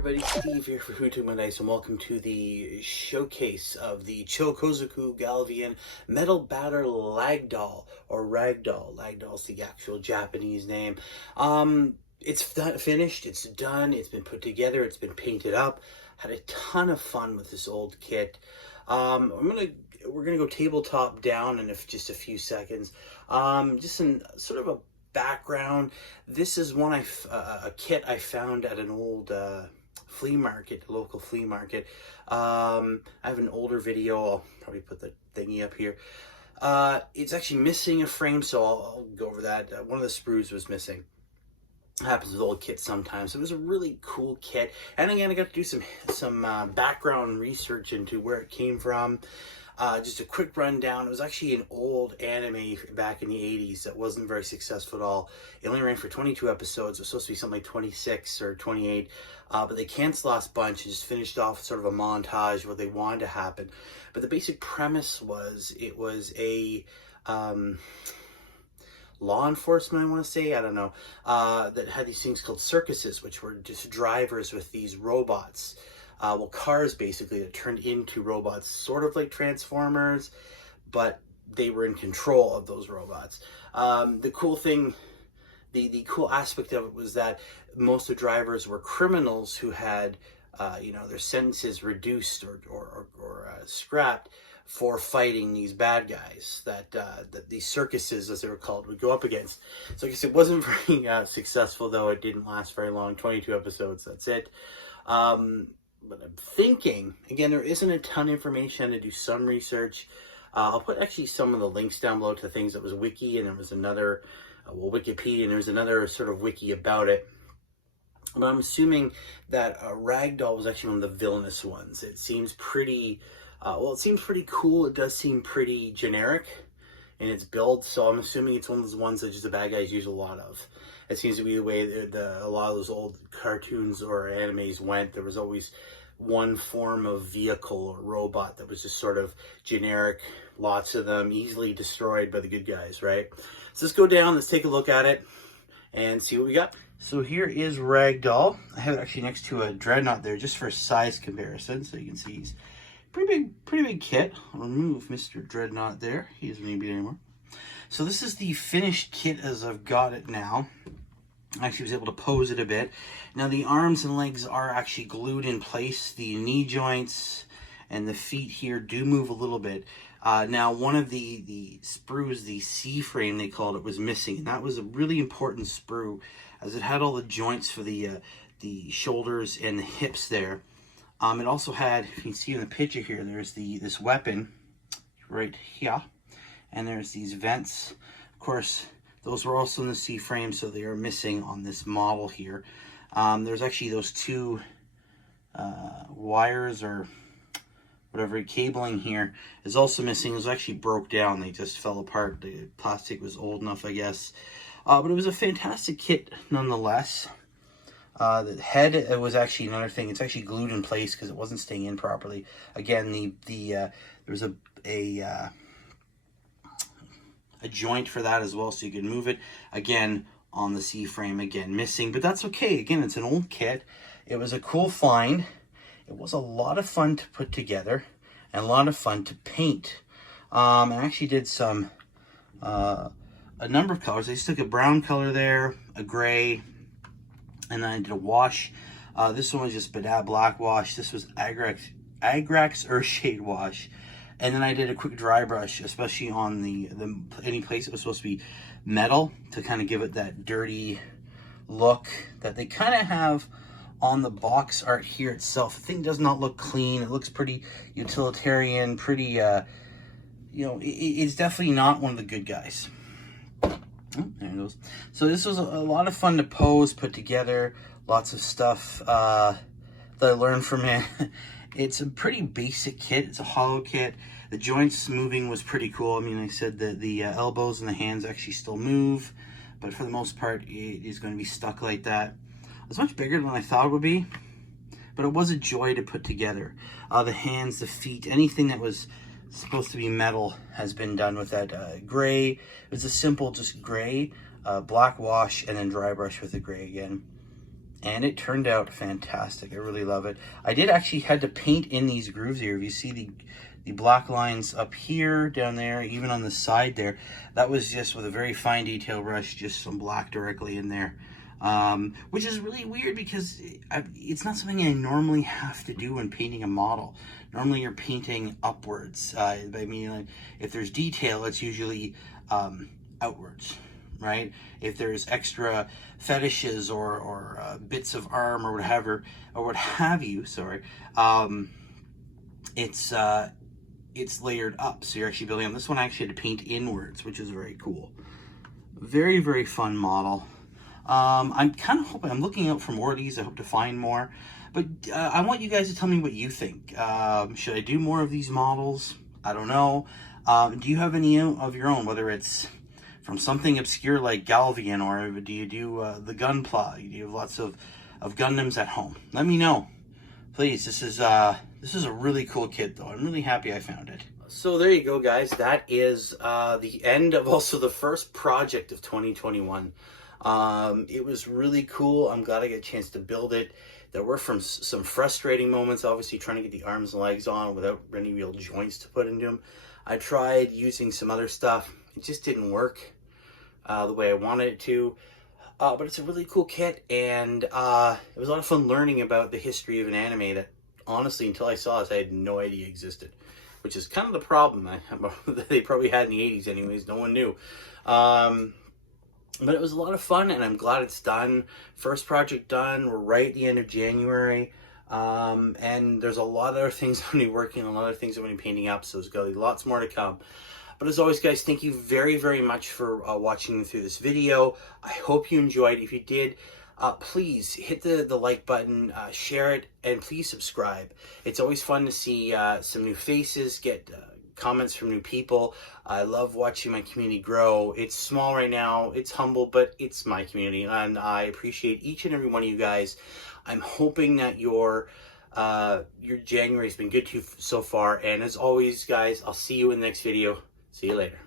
everybody, Steve here for Who Took My Dice, and welcome to the showcase of the Chokozuku Galvion Metal Battler Raggdol, or Ragdoll. Ragdoll's the actual Japanese name. It's finished, it's done, it's been put together, it's been painted up. Had a ton of fun with this old kit. We're gonna go tabletop down in just a few seconds. Just in sort of a background. This is a kit I found at an old flea market, local flea market. I have an older video. I'll probably put the thingy up here. It's actually missing a frame, so I'll go over that. One of the sprues was missing. Happens with old kits sometimes. It was a really cool kit, and again, I got to do some background research into where it came from. Just a quick rundown. It was actually an old anime back in the 80s that wasn't very successful at all. It only ran for 22 episodes. It was supposed to be something like 26 or 28, but they canceled last bunch and just finished off with sort of a montage of what they wanted to happen. But the basic premise was it was a law enforcement, I want to say, I don't know, that had these things called circuses, which were just drivers with these robots. Cars basically that turned into robots, sort of like Transformers, but they were in control of those robots. The cool thing, the cool aspect of it was that most of the drivers were criminals who had, their sentences reduced or scrapped for fighting these bad guys that these circuses, as they were called, would go up against. So I guess it wasn't very successful, though. It didn't last very long. 22 episodes, that's it. But I'm thinking, again, there isn't a ton of information. To do some research. I'll put actually some of the links down below to things that was wiki, and there was another, Wikipedia, and there's another sort of wiki about it. But I'm assuming that Ragdoll was actually one of the villainous ones. It seems pretty, it seems pretty cool. It does seem pretty generic in its build, so I'm assuming it's one of those ones that just the bad guys use a lot of. It seems to be the way a lot of those old cartoons or animes went. There was always one form of vehicle or robot that was just sort of generic, lots of them, easily destroyed by the good guys, right? So let's go down, let's take a look at it, and see what we got. So here is Ragdoll. I have it actually next to a Dreadnought there, just for size comparison, so you can see he's pretty big kit. I'll remove Mr. Dreadnought there. He doesn't need to be anymore. So this is the finished kit as I've got it now. I actually was able to pose it a bit. Now the arms and legs are actually glued in place. The knee joints and the feet here do move a little bit. Now one of the sprues, the C frame they called it, was missing. And that was a really important sprue, as it had all the joints for the shoulders and the hips there. It also had, if you can see in the picture here, there's this weapon right here. And there's these vents. Of course, those were also in the C-frame, so they are missing on this model here. There's actually those two wires or whatever, cabling here is also missing. It was actually broke down. They just fell apart. The plastic was old enough, I guess. But it was a fantastic kit nonetheless. The head was actually another thing. It's actually glued in place because it wasn't staying in properly. Again, there was a joint for that as well, so you could move it. Again, on the C-frame, again, missing, but that's okay. Again, it's an old kit. It was a cool find. It was a lot of fun to put together and a lot of fun to paint. I actually did a number of colors. I just took a brown color there, a gray, and then I did a wash. This one was just black wash. This was Agrax Earthshade wash. And then I did a quick dry brush, especially on any place it was supposed to be metal, to kind of give it that dirty look that they kind of have on the box art here itself. The thing does not look clean. It looks pretty utilitarian, pretty, it's definitely not one of the good guys. Oh, there it goes. So this was a lot of fun to pose, put together, lots of stuff that I learned from it. It's a pretty basic kit. It's a hollow kit. The joints moving was pretty cool. I mean, I said that the elbows and the hands actually still move, but for the most part, it is going to be stuck like that. It's much bigger than I thought it would be, but it was a joy to put together. The hands, the feet, anything that was supposed to be metal has been done with that gray. It was a simple just gray, black wash, and then dry brush with the gray again. And it turned out fantastic. I really love it. I did actually had to paint in these grooves here. If you see the black lines up here, down there, even on the side there, that was just with a very fine detail brush, just some black directly in there. Which is really weird because it's not something I normally have to do when painting a model. Normally you're painting upwards. I mean, like, if there's detail, it's usually outwards, right? If there's extra fetishes or bits of arm or whatever, or what have you, sorry, it's layered up. So you're actually building up. This one I actually had to paint inwards, which is very cool. Very, very fun model. I'm kind of hoping, I'm looking out for more of these. I hope to find more, but I want you guys to tell me what you think. Should I do more of these models? I don't know. Do you have any of your own, whether it's from something obscure like Galvion, or do you do the Gunpla? Do you have lots of Gundams at home? Let me know, please. This is a really cool kit, though. I'm really happy I found it. So there you go, guys. That is the end of also the first project of 2021. It was really cool. I'm glad I got a chance to build it. There were some frustrating moments, obviously trying to get the arms and legs on without any real joints to put into them. I tried using some other stuff. It just didn't work the way I wanted it to. But it's a really cool kit, and it was a lot of fun learning about the history of an anime that, honestly, until I saw this, I had no idea existed. Which is kind of the problem that they probably had in the 80s anyways. No one knew. But it was a lot of fun, and I'm glad it's done. First project done. We're right at the end of January. And there's a lot of other things I'm going to be working on, a lot of things I'm going to be painting up, so there's going to be lots more to come. But as always, guys, thank you very, very much for watching through this video. I hope you enjoyed. If you did, please hit the like button, share it, and please subscribe. It's always fun to see some new faces, get comments from new people. I love watching my community grow. It's small right now, it's humble, but it's my community, and I appreciate each and every one of you guys. I'm hoping that your January's been good to you so far, and as always, guys, I'll see you in the next video. See you later.